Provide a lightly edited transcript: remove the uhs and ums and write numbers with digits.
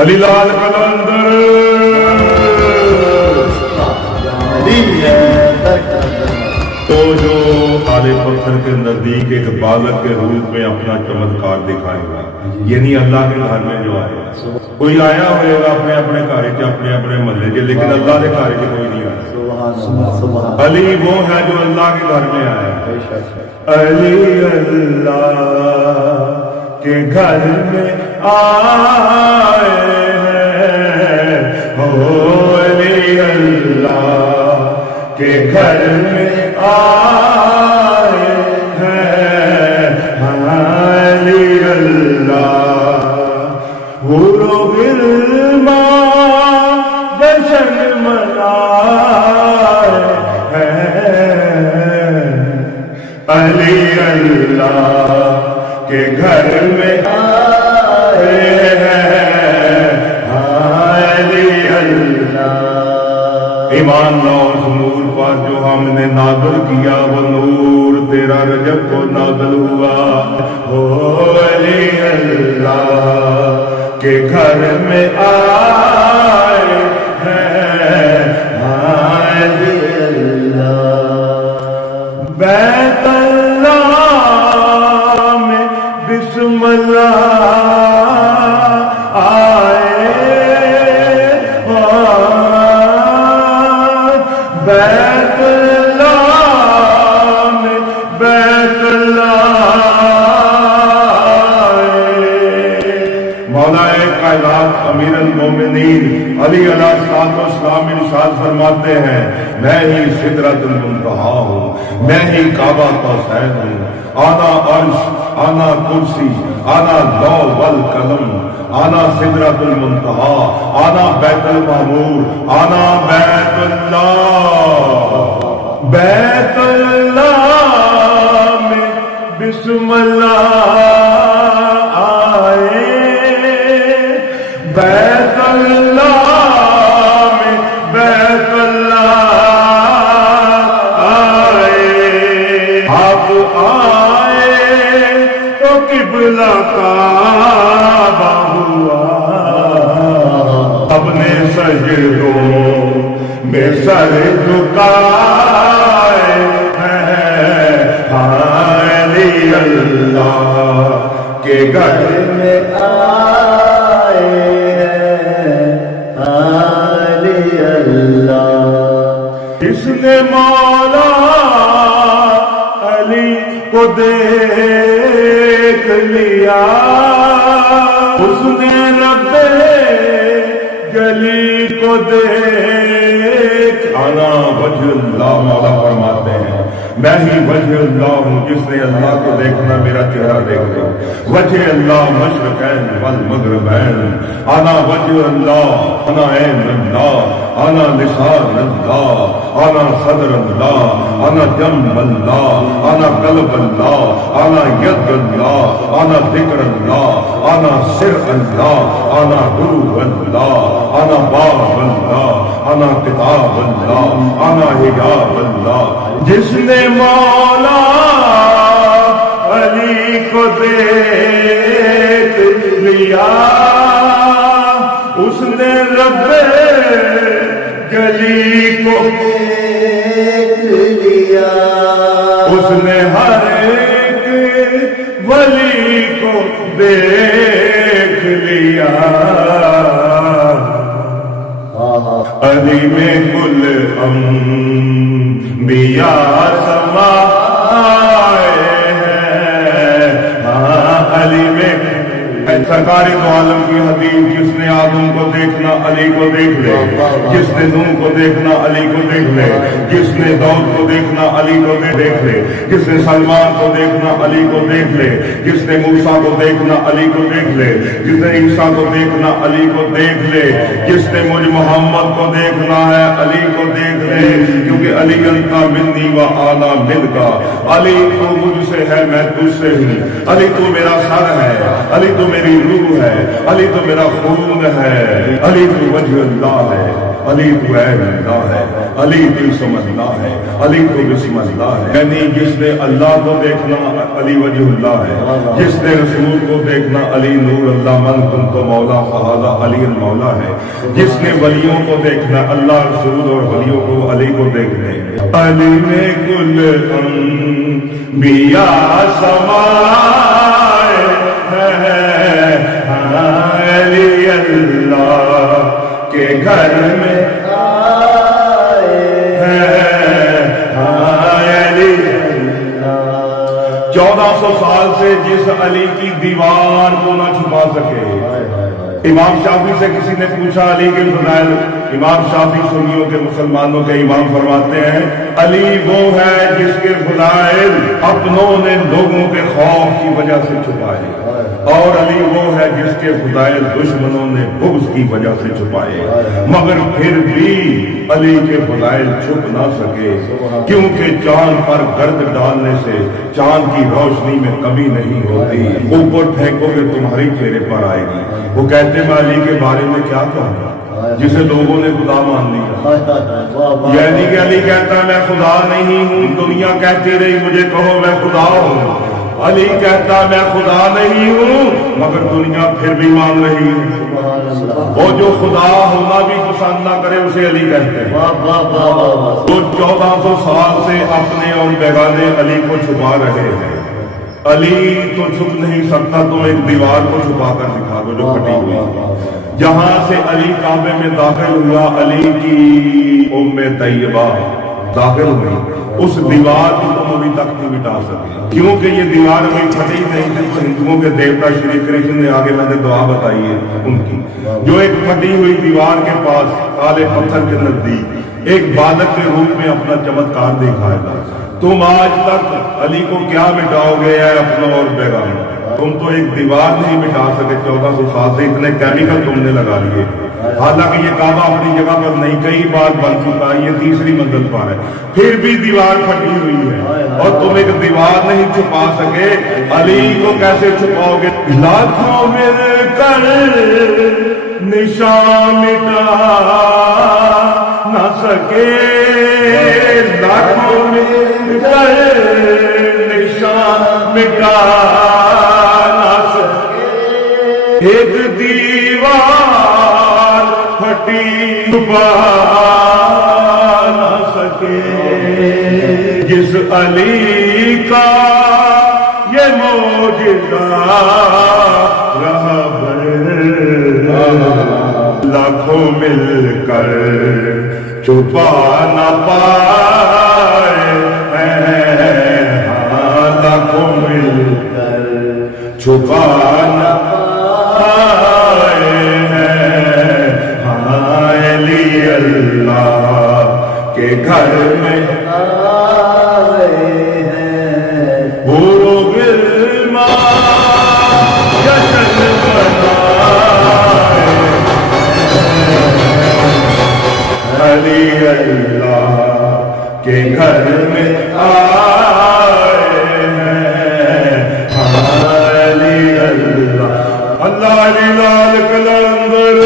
علی لال کلندر تو جو آلے پتھر کے نزدیک ایک بالغ کے روپ میں اپنا چمتکار دکھائے گا، یعنی اللہ کے گھر میں جو آئے گا۔ کوئی آیا ہوئے گا اپنے اپنے گھر کے اپنے اپنے محلے کے، لیکن اللہ کے گھر کے کوئی نہیں آیا۔ علی وہ ہے جو اللہ کے گھر میں آیا۔ علی اللہ کے گھر میں آئے ہیں، ہو علی اللہ کے گھر میں آئے ہیں، علی اللہ حور و غلمان جشن منائے ہیں، علی اللہ کے گھر میں آئے ہیں، علی اللہ۔ ایمان لاؤ نور پر جو ہم نے نازل کیا، وہ نور تیرا رجب کو نازل ہوا، ہو علی اللہ کے گھر میں آئے ہیں، علی اللہ۔ بیت اللہ میں بسم اللہ آئے، بیت اللہ میں بیت اللہ آئے۔ مولا کائنات امیر المومنین علی علیہ السلام ارشاد فرماتے ہیں، میں ہی سدرۃ المنتہا ہوں، میں ہی کعبہ قوسین ہوں، آنا عرش، آنا کرسی، آنا لوح والقلم، آنا سدرۃ المنتہا، آنا بیت المعمور، آنا بیت اللہ۔ بیت اللہ میں بسم اللہ آئے، بیت اللہ میں بیت اللہ آئے۔ آپ آئے تو قبلہ کعبہ ہوا، اپنے سجدوں میں سر جھکائے ہیں، علی اللہ کے گھر میں آئے ہیں، علی اللہ۔ اس نے مولا علی کو دیکھ لیا، اس نے رب جلی کو دیکھ، آنا وجہ اللہ، مولا فرماتے ہیں میں ہی وجہ اللہ ہوں، جس نے اللہ کو دیکھنا میرا چہرہ دیکھ لو۔ وجہ اللہ مشرقین والمغربین، آنا وجہ اللہ، آنا عین اللہ، آنا لسان اللہ، آنا صدر اللہ، آنا جنب اللہ، آنا قلب اللہ، آنا ید اللہ، آنا ذکر اللہ، آنا سر اللہ، آنا روح اللہ، آنا باب اللہ، آنا کتاب اللہ، آنا حجاب اللہ۔ جس نے مولا علی کو دیکھ لیا، اس نے رب جلی کو دیکھ لیا، اس نے ہر ایک ولی کو دیکھ لیا۔ علی میں کل انبیاء سمائے ہیں، علی میں سرکار دو عالم کی حدیث، جس نے آدم کو دیکھنا علی کو دیکھ لے، جس نے نوح کو دیکھنا علی کو دیکھ لے، جس نے داؤد کو دیکھنا علی کو دیکھ لے، جس نے سلمان کو دیکھنا علی کو دیکھ لے، جس نے موسیٰ کو دیکھنا علی کو دیکھ لے، جس نے عیسیٰ کو دیکھنا علی کو دیکھ لے، جس نے مجھ محمد کو دیکھنا ہے علی کو دیکھ لے، کیونکہ علی انتا منی و آنا مل کا، علی تو مجھ سے ہے میں تجھ سے ہوں، علی تو میرا سر ہے، علی تو میری روح ہے، علی تو میرا خون ہے، علی تو وجہ اللہ ہے۔ علی تو اے اللہ ہے، علی تو سمجھنا ہے، علی تو بسم اللہ ہے۔ یعنی جس نے اللہ کو دیکھنا علی وجہ اللہ ہے، جس نے رسول کو دیکھنا علی نور اللہ من کنت مولا فہذا علی المولا ہے، جس نے ولیوں کو دیکھنا اللہ رسول اور ولیوں کو علی کو دیکھنے۔ علی میں کل انبیاء سمائے ہیں، علی اللہ کے گھر میں آئے ہیں، علی اللہ۔ 1400 سال سے جس علی کی دیوار کو نہ چھپا سکے۔ امام شافعی سے کسی نے پوچھا علی کے فضائل، امام شافعی سنیوں کے مسلمانوں کے امام فرماتے ہیں علی وہ ہے جس کے فضائل اپنوں نے لوگوں کے خوف کی وجہ سے چھپائے، اور علی وہ ہے جس کے فضائل دشمنوں نے بغض کی وجہ سے چھپائے، مگر پھر بھی علی کے فضائل چھپ نہ سکے، کیونکہ چاند پر گرد ڈالنے سے چاند کی روشنی میں کمی نہیں ہوتی، اوپر پھینکو گے تمہاری چہرے پر آئے گی۔ وہ کہتے میں علی کے بارے میں کیا کہوں جسے لوگوں نے خدا مان لیا، یعنی کہ علی کہتا میں خدا نہیں ہوں، دنیا کہتی رہی مجھے کہو میں خدا ہوں، علی کہتا میں خدا نہیں ہوں مگر دنیا پھر بھی مان رہی ہے۔ وہ جو خدا ہونا بھی پسند نہ کرے اسے علی کہتے ہیں۔ وہ 1400 سال سے اپنے اور بیگانے علی کو چھپا رہے ہیں۔ علی تو چھپ نہیں سکتا، تو ایک دیوار کو چھپا کر دکھا دو جو پھٹی ہوئی۔ جہاں سے علی کعبے میں داخل ہوا، علی کی ام طیبہ داخل ہوئی، اس دیوار کو تم ابھی تک نہیں مٹا سکے، کیونکہ یہ دیوار ابھی پھٹی نہیں تھی۔ تو ہندوؤں کے دیوتا شری کرشن نے آگے میں نے دعا بتائی ہے ان کی، جو ایک پھٹی ہوئی دیوار کے پاس کالے پتھر کے نزدیک ایک بالغ کے روپ میں اپنا چمتکار دکھائے گا۔ تم آج تک علی کو کیا مٹاؤ گے اے اپنا اور بیگانہ؟ تم تو ایک دیوار نہیں مٹا سکے، 1400 سال سے اتنے کیمیکل تم نے لگا لیے۔ حالانکہ یہ کعبہ اپنی جگہ پر نہیں، کئی بار بن چکا ہے، یہ تیسری منزل پر ہے، پھر بھی دیوار پھٹی ہوئی ہے، اور تم ایک دیوار نہیں چھپا سکے، علی کو کیسے چھپاؤ گے؟ لاکھوں مل کر نشان مٹا نہ سکے، لاکھوں مل کر نشان مٹا نہ سکے، ایک دیوار پھٹی چھپا نہ سکے، جس علی کا یہ معجزہ رہا لاکھوں مل کر چھپا نہ پائے ہیں، لاکھوں مل کر چھپا نہ پائے ہیں، علی اللہ کے گھر میں آئے ہیں، بھورو گلما جشن منائے، علی اللہ کے گھر میں آئے ہیں، علی اللہ، اللہ علی لال کلندر